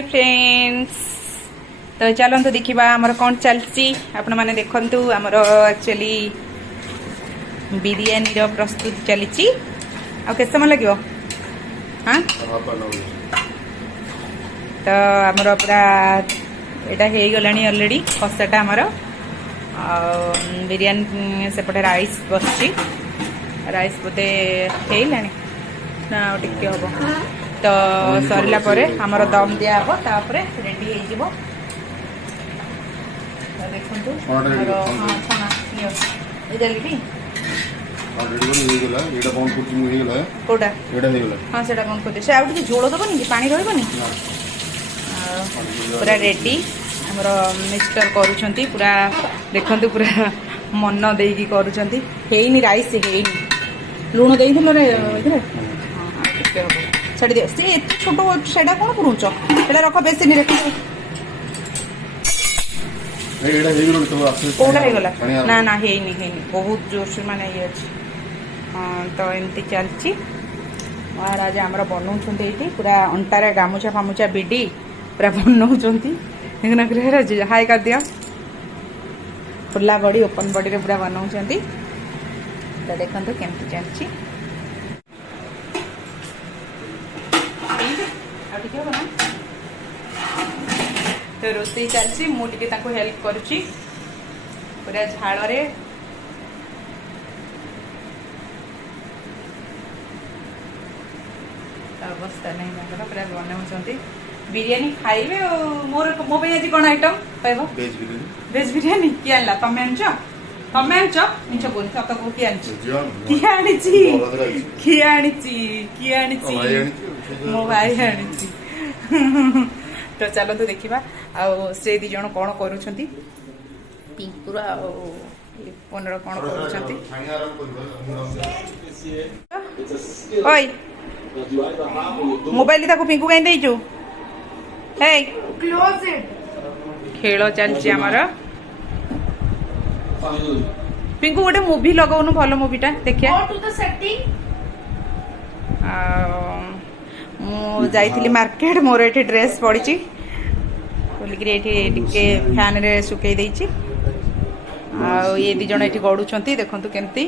Hi friends. तो चलते देखा आमर कौन चलती आपण मैंने देखु आमर एक्चुअली बिरियानी प्रस्तुति चली आके समय लगे हाँ तो आमर पूरा यहाँ हो गला अलरेडी कषाटा आमर बिरियानी सेपटे राइस बस राइस बोधे है ना टिके हम तो सरला परे हमर दम दिया हबो तापरे रेडी हे जिवो देखंतु हमर हां छना नियो ए जल्दी ऑलरेडी हो गेला एटा बंद कुकिंग हो गेला कोडा एटा हो गेला हां सेटा बंद कर दे से आउट झोल दबो नि पानी रहबो नि पूरा रेडी हमर मिक्सचर करूछंती पूरा देखंतु पूरा मन देई की करूछंती हेइनी राइस हेइनी लूण देई थलो रे इधर हां टिके हबो छाड़ी दियो से एत छोटो सेडा कोन करूछ सेडा रख बेसी नि रख एडा हे गेलो तो आसे कोडा हे गला ना ना हेइनी बहुत जोर से माने ये अछि हां तो एमती चलची महाराज हमरा बनौछंती एटी पूरा अंटारे गामुछा फामुछा बिडी पूरा बनौछंती देखना करे राज हाय कर दियो खुला बॉडी ओपन बॉडी रे पूरा बनौछंती तो देखंतु केमती चलची तो रोसई चलची मुझे हेल्प करुच्ची पूरा झाड़ रे अवस्था नहीं पूरा बनाऊँ बिरियानी खाइबे मोर मो आज कौन आइटम पाइब वेज बिरियानी किए आनला तमें आनछ तमें आनछ मिछ बोल सत को किए आनछ किए आनिची किए आनिची किए आनिची मो भाई आनिची तो चलो तो देखिबा आ से दी जण कोन करूछंती पिंकुरा आ पनर कोन करूछंती ओय मोबाइल ताको पिंकु काई देइछु हे क्लोज इट खेलो चलछि हमर पिंकु गोटे मूवी लगाउनु भलो मूवीटा देखिया गो टू द सेटिंग मु जाइथिली मार्केट मोर एठी ड्रेस पड़ी खोलिकी टिके फैन रे सुकई देइछि आ ये दी जण एठी गडुछंती देखंतु केमती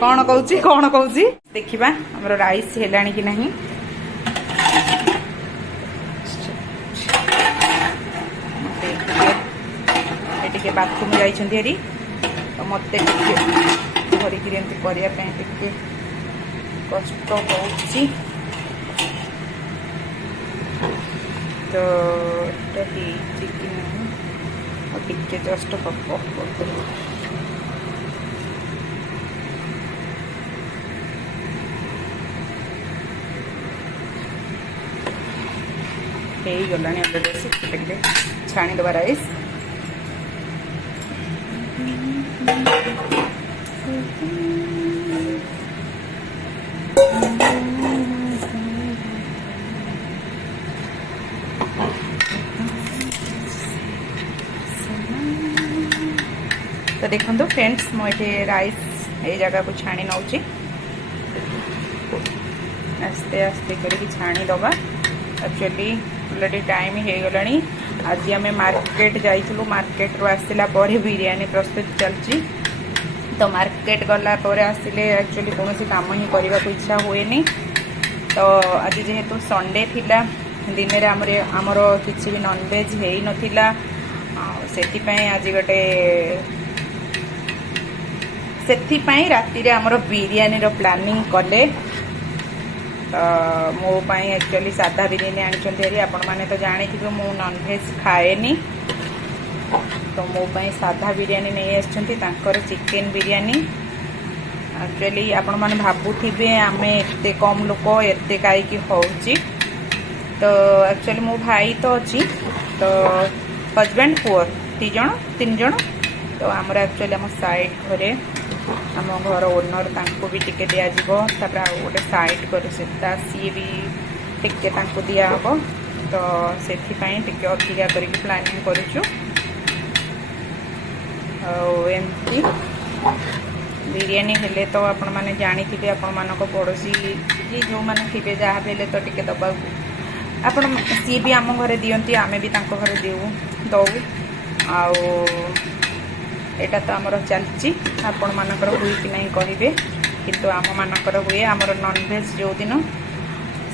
कौन कहूची देखिबा हमरो राइस हेलाणी कि नहीं टिके बाथरूम जाइछंती हरी तो मते टिके धरिकी एमती करिया पे टिके कष्ट होची तो एटा चिकन और टिके जस्ट पप हे गलानी अलरेडी छाणी दबा राइस तो देखो फ्रेंड्स मुझे राइस ये जगह को छाणी नौची आस्ते आस्ते करके छाणी दबा एक्चुअली ऑलरेडी टाइम हो गलानी आज आम मार्केट जाइलु मार्केट रू आसला बिरियानी प्रस्तुत चलची तो मार्केट गला आसिले एक्चुअली कौन काम ही करने को इच्छा हुए तो आज जेहेतु संडे थिला दिन में आमर किसी भी नॉनवेज है नथिला से आज गोटे से राति आमर बिरियानी रो प्लानिंग कले तो मो पाई एक्चुअली सादा बिरियानी आनी आपण मैंने तो जानी थी मु नॉनवेज खाएनी तो मो पाई सादा बिरियानी नहीं आसर चिकेन बिरियानी एक्चुअली आपण मैंने भावुवे आम एते कम लोक एते कहीं होची तो एक्चुअली मो भाई तो अच्छी तो हजबैंड पुअर तीन जन तो आमर एक्चुअली आम साइड घरे आम घर ओनर तांको भी टिके दिया जिवो तापर गोटे साइड कर सेता सी भी टिके तांको दिया हबो तो सेथि पई टिके अधिका करके प्लानिंग करूछु एमती बिरियानी हेले तो आपण माने जानी थी आपण मानको पड़ोसी जी जो माने थिबे जहाँ भी तो टिके दबा ଆପଣ ସିଏ ବି ଆମ ଘରେ ଦିଅନ୍ତି, ଆମେ ବି ତାଙ୍କ ଘରେ ଦଉ। ଆଉ ଏଇଟା ତ ଆମର ଚାଲିଛି, ଆପଣମାନଙ୍କର ହୁଏ କି ନାହିଁ କହିବେ, କିନ୍ତୁ ଆମମାନଙ୍କର ହୁଏ। ଆମର ନନଭେଜ୍ ଯେଉଁଦିନ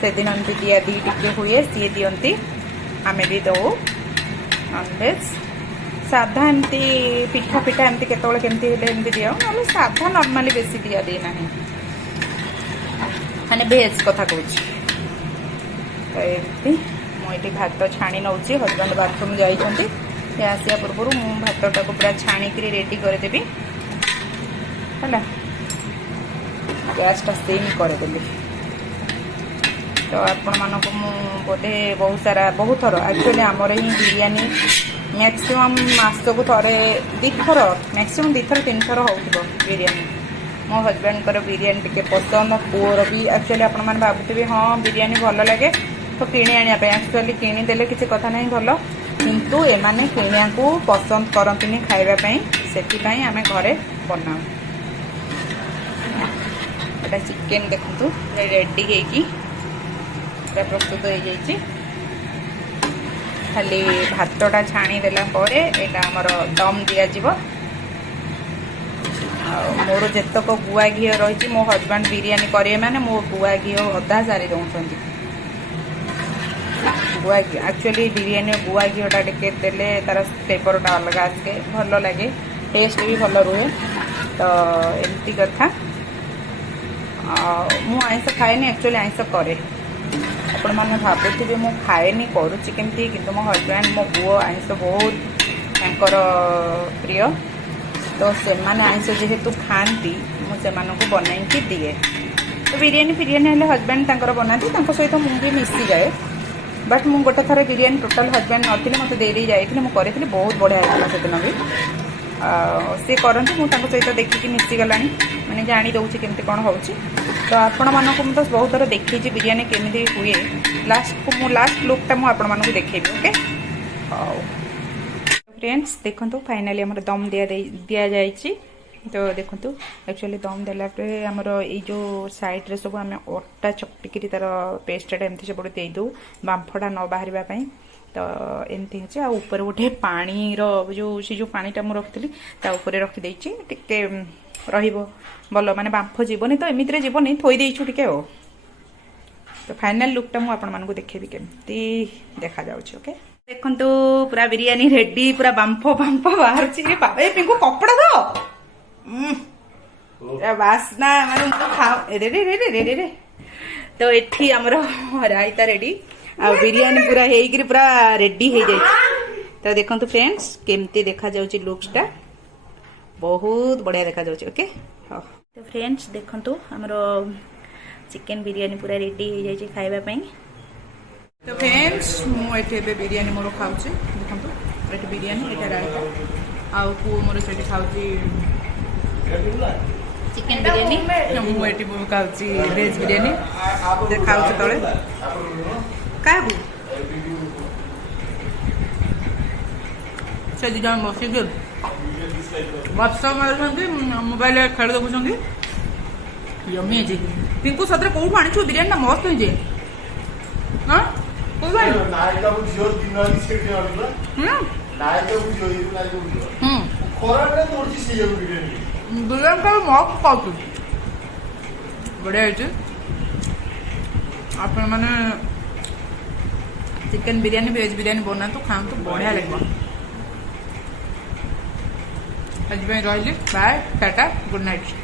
ସେଦିନ ଏମିତି ଦିଆଦି ଟିକେ ହୁଏ, ସିଏ ଦିଅନ୍ତି, ଆମେ ବି ଦଉ ନନଭେଜ୍। ସାଧା ଏମିତି ପିଠା ଏମିତି କେତେବେଳେ କେମିତି ହେଲେ ଏମିତି ଦିଆଉ, ନହେଲେ ସାଧା ନର୍ମାଲି ବେଶୀ ଦିଆଦି ନାହିଁ, ମାନେ ଭେଜ୍ କଥା କହୁଛି। ତ ଏମିତି ମୁଁ ଏଠି ଭାତ ଛାଣି ନେଉଛି, ହଜବେଣ୍ଡ ବାଥରୁମ୍ ଯାଇଛନ୍ତି, ସେ ଆସିବା ପୂର୍ବରୁ ମୁଁ ଭାତଟାକୁ ପୁରା ଛାଣିକିରି ରେଡ଼ି କରିଦେବି ହେଲା। ଗ୍ୟାସ୍ଟା ସିମ୍ କରିଦେଲି। ତ ଆପଣମାନଙ୍କୁ ମୁଁ ବୋଧେ ବହୁତ ଥର ଆକ୍ଚୁଆଲି ଆମର ହିଁ ବିରିୟାନୀ ମ୍ୟାକ୍ସିମମ୍ ମାସକୁ ଥରେ ଦୁଇଥର, ମ୍ୟାକ୍ସିମମ୍ 2 ଥର 3 ଥର ହେଉଥିବ ବିରିୟାନୀ। ମୋ ହଜବେଣ୍ଡଙ୍କର ବିରିୟାନୀ ଟିକେ ପସନ୍ଦ, ପୁଅର ବି। ଆକ୍ଚୁଆଲି ଆପଣମାନେ ଭାବୁଥିବେ ହଁ ବିରିୟାନୀ ଭଲ ଲାଗେ ତ କିଣି ଆଣିବା ପାଇଁ, ଆକ୍ଚୁଆଲି କିଣିଦେଲେ କିଛି କଥା ନାହିଁ ଭଲ, କିନ୍ତୁ ଏମାନେ କିଣିବାକୁ ପସନ୍ଦ କରନ୍ତିନି ଖାଇବା ପାଇଁ, ସେଥିପାଇଁ ଆମେ ଘରେ ବନାଉ। ଏଇଟା ଚିକେନ୍ ଦେଖନ୍ତୁ ରେଡ଼ି ହେଇକି ପୁରା ପ୍ରସ୍ତୁତ ହେଇଯାଇଛି। ଖାଲି ଭାତଟା ଛାଣିଦେଲା ପରେ ଏଇଟା ଆମର ଦମ୍ ଦିଆଯିବ। ଆଉ ମୋର ଯେତକ ଗୁଆ ଘିଅ ରହିଛି, ମୋ ହଜବେଣ୍ଡ ବିରିୟାନୀ କରିବେ ମାନେ ମୋ ଗୁଆ ଘିଅ ଅଧା ସାରି ଦେଉଛନ୍ତି। ଗୁଆ ଘିଅ ଆକ୍ଚୁଆଲି ବିରିୟାନୀ ଗୁଆ ଘିଅଟା ଟିକେ ଦେଲେ ତାର ଫ୍ଲେଭରଟା ଅଲଗା ଆସେ, ଭଲ ଲାଗେ, ଟେଷ୍ଟ ବି ଭଲ ରୁହେ। ତ ଏମିତି କଥା। ମୁଁ ଆଇଁଷ ଖାଏନି, ଆକ୍ଚୁଆଲି ଆଇଁଷ କରେ। ଆପଣମାନେ ଭାବୁଥିବେ ମୁଁ ଖାଏନି କରୁଛି କେମିତି, କିନ୍ତୁ ମୋ ହଜବେଣ୍ଡ ମୋ ପୁଅ ଆଇଁଷ ବହୁତ ତାଙ୍କର ପ୍ରିୟ। ତ ସେମାନେ ଆଇଁଷ ଯେହେତୁ ଖାଆନ୍ତି, ମୁଁ ସେମାନଙ୍କୁ ବନେଇକି ଦିଏ। ତ ବିରିୟାନୀ ହେଲେ ହଜବେଣ୍ଡ ତାଙ୍କର ବନାନ୍ତି, ତାଙ୍କ ସହିତ ମୁଁ ବି ମିଶିଯାଏ। ବଟ୍ ମୁଁ ଗୋଟେ ଥର ବିରିୟାନୀ ଟୋଟାଲ୍ ହଜବେଣ୍ଡ ନଥିଲେ ମୋତେ ଦେଇ ଯାଇଥିଲି, ମୁଁ କରିଥିଲି, ବହୁତ ବଢ଼ିଆ ହେଇଥିଲା ସେଦିନ ବି। ସେ କରନ୍ତି, ମୁଁ ତାଙ୍କ ସହିତ ଦେଖିକି ମିଶିଗଲାଣି, ମାନେ ଜାଣି ଦେଉଛି କେମିତି କ'ଣ ହେଉଛି। ତ ଆପଣମାନଙ୍କୁ ମୁଁ ତ ବହୁତ ଥର ଦେଖେଇଛି ବିରିୟାନୀ କେମିତି ହୁଏ। ଲାଷ୍ଟ ଲୁକ୍ଟା ମୁଁ ଆପଣମାନଙ୍କୁ ଦେଖେଇବି। ଓକେ, ହଉ ଫ୍ରେଣ୍ଡସ୍, ଦେଖନ୍ତୁ ଫାଇନାଲି ଆମର ଦମ୍ ଦିଆଯାଇଛି। ତ ଦେଖନ୍ତୁ ଆକ୍ଚୁଆଲି ଦମ୍ ଦେଲା ପରେ ଆମର ଏଇ ଯେଉଁ ସାଇଡ଼୍ରେ ସବୁ ଆମେ ଅଟା ଚକଟିକିରି ତାର ପେଷ୍ଟଟା ଏମିତି ସେପଟେ ଦେଇଦେଉ, ବାମ୍ଫଟା ନ ବାହାରିବା ପାଇଁ। ତ ଏମିତି ହେଇଛି। ଆଉ ଉପରେ ଗୋଟେ ପାଣିର ସେ ଯେଉଁ ପାଣିଟା ମୁଁ ରଖିଥିଲି ତା ଉପରେ ରଖିଦେଇଛି, ଟିକେ ରହିବ ଭଲ, ମାନେ ବାମ୍ଫ ଯିବନି ତ, ଏମିତିରେ ଯିବନି, ଥୋଇ ଦେଇଛୁ ଟିକେ ଆଉ। ତ ଫାଇନାଲ ଲୁକ୍ଟା ମୁଁ ଆପଣମାନଙ୍କୁ ଦେଖେଇବି କେମିତି ଦେଖାଯାଉଛି। ଓକେ, ଦେଖନ୍ତୁ ପୁରା ବିରିୟାନୀ ରେଡି, ପୁରା ବାମ୍ଫ ବାହାରୁଛି। ଏ ପିଙ୍କୁ କପଡ଼ା ତ ବାସ୍ନା ମାନେ ରେ। ତ ଏଠି ଆମର ରାଇତା ରେଡି, ଆଉ ବିରିୟାନୀ ପୁରା ହେଇକିରି ପୁରା ରେଡି ହେଇଯାଇଛି। ତ ଦେଖନ୍ତୁ ଫ୍ରେଣ୍ଡସ୍ କେମିତି ଦେଖାଯାଉଛି ଲୁକ୍ସଟା, ବହୁତ ବଢ଼ିଆ ଦେଖାଯାଉଛି। ଓକେ, ହଉ। ତ ଫ୍ରେଣ୍ଡସ୍ ଦେଖନ୍ତୁ ଆମର ଚିକେନ୍ ବିରିୟାନୀ ପୁରା ରେଡି ହେଇଯାଇଛି ଖାଇବା ପାଇଁ। ତ ଫ୍ରେଣ୍ଡସ୍ ମୁଁ ଏଠି ଏବେ ବିରିୟାନୀ ମୋର ଖାଉଛି। ଦେଖନ୍ତୁ ଏଠି ବିରିୟାନୀ, ଏଇଟା ରାଇତା, ଆଉ ପୁଅ ମୋର ସେଠି ଖାଉଛି ଚିକେନ୍ ବିରିୟାନୀ, ମୁଁ ଏଠି ଖାଉଛି ଭେଜ୍ ବିରିୟାନୀ। ଖାଉଛି ତଳେ କାହାକୁ ସେ 2 ଜଣ ବସିକି ଗଛ ମାରୁଛନ୍ତି, ମୋବାଇଲରେ ଖେଳ ଦେଖୁଛନ୍ତି। यम्मी है जी। पिंकू सतरे कोठु आनिछु बिरयानी ना मस्त होई जे। हां कोई भाई नायका को जियो दिनाली से के आनिला नायका को जियो नायका को जियो खराबे तोरची से बिरयानी बिरयानी का मस्त पाउछु बढ़िया है जे। आप माने चिकन बिरयानी वेज बिरयानी बना तो खाम तो बढ़िया लगबा। आज में रहली बाय टाटा गुड नाइट।